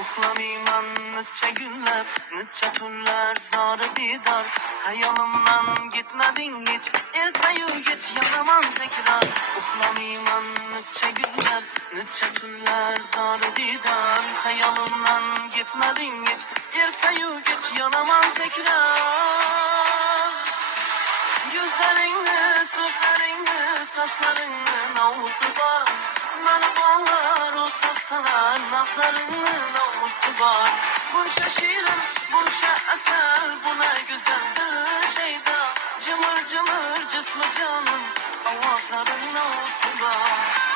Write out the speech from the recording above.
Uxlamayman necha günler, necha tunlar zori didor. Hayolimdan gitmading hech, ertayu kech yonaman tekrar. Uxlamayman necha günler, necha tunlar zori didor. Hayolimdan gitmading hech, ertayu kech yonaman tekrar. Yüzlerini, sözlerini, saçlarını namusu var. Beni bağlar ortasına, nazlarının namusu var. Bunca şiirin, bunca eser, bu ne güzeldir şeyda. Cımır cımır cismi canım, avazların namusu var.